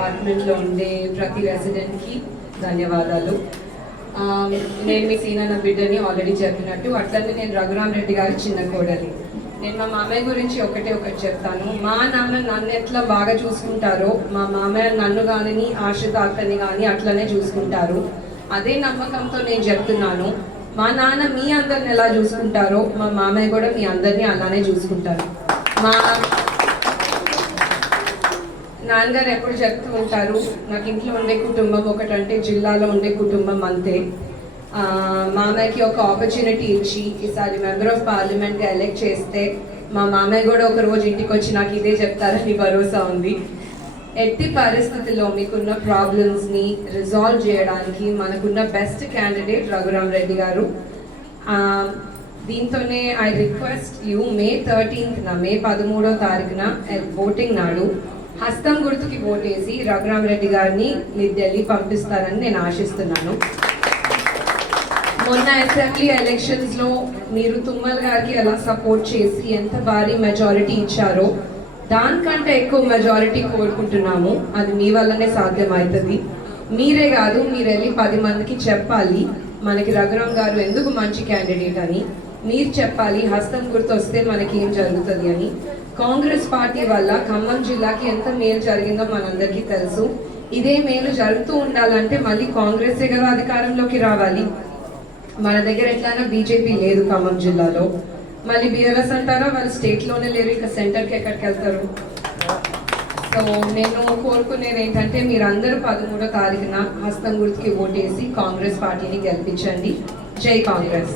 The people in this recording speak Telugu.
అపార్ట్మెంట్లో ఉండే ప్రతి రెసిడెంట్కి ధన్యవాదాలు. నేను మీ సీనన్న బిడ్డని ఆల్రెడీ చెప్పినట్టు, అట్లనే నేను రఘురామ్ రెడ్డి గారి చిన్న కోడలి. నేను మా మామయ్య గురించి ఒకటి చెప్తాను. మా నాన్న నన్ను ఎట్లా బాగా చూసుకుంటారో మా మామయ్య నన్ను కానీ ఆశ్రిత అక్కని కానీ అట్లనే చూసుకుంటారు. అదే నమ్మకంతో నేను చెప్తున్నాను, మా నాన్న మీ అందరిని ఎలా చూసుకుంటారో మా మామయ్య కూడా మీ అందరినీ అలానే చూసుకుంటారు. మా నాన్నగారు ఎప్పుడు చెప్తూ ఉంటారు, నాకు ఇంట్లో ఉండే కుటుంబం ఒకటంటే జిల్లాలో ఉండే కుటుంబం అంతే. మామయ్యకి ఒక ఆపర్చునిటీ ఇచ్చి ఈసారి మెంబర్ ఆఫ్ పార్లమెంట్గా ఎలెక్ట్ చేస్తే మా మామయ్య కూడా ఒక రోజు ఇంటికి వచ్చి నాకు ఇదే చెప్తారని భరోసా ఉంది. ఎట్టి పరిస్థితుల్లో మీకున్న ప్రాబ్లమ్స్ని రిజాల్వ్ చేయడానికి మనకున్న బెస్ట్ క్యాండిడేట్ రఘురామ్ రెడ్డి గారు. దీంతోనే I request you, May 13th మే 13వ తారీఖున ఓటింగ్ నాడు హస్తం గుర్తుకి ఓటేసి రఘురామ్ రెడ్డి గారిని మీరు ఢిల్లీ పంపిస్తారని నేను ఆశిస్తున్నాను. మొన్న అసెంబ్లీ ఎలక్షన్స్లో మీరు తుమ్మల్ గారికి ఎలా సపోర్ట్ చేసి ఎంత భారీ మెజారిటీ ఇచ్చారో దానికంటే ఎక్కువ మెజారిటీ కోరుకుంటున్నాము. అది మీ వల్లనే సాధ్యమవుతుంది. మీరే కాదు, మీరు వెళ్ళి 10 మందికి చెప్పాలి మనకి రఘురామ్ గారు ఎందుకు మంచి క్యాండిడేట్ అని. మీరు చెప్పాలి హస్తం గుర్తు వస్తే మనకి ఏం జరుగుతుంది అని. కాంగ్రెస్ పార్టీ వల్ల ఖమ్మం జిల్లాకి ఎంత మేలు జరిగిందో మనందరికీ తెలుసు. ఇదే మేలు జరుగుతూ ఉండాలంటే మళ్ళీ కాంగ్రెసే కదా అధికారంలోకి రావాలి. మన దగ్గర ఎట్లయినా బీజేపీ లేదు ఖమ్మం జిల్లాలో. మళ్ళీ బీఆర్ఎస్ అంటారా, వాళ్ళు స్టేట్లోనే లేరు, ఇక సెంటర్కి ఎక్కడికి వెళ్తారు? సో నేను కోరుకునేది ఏంటంటే మీరందరూ 13వ తారీఖున హస్తం గుర్తుకి ఓటేసి కాంగ్రెస్ పార్టీని గెలిపించండి. జై కాంగ్రెస్.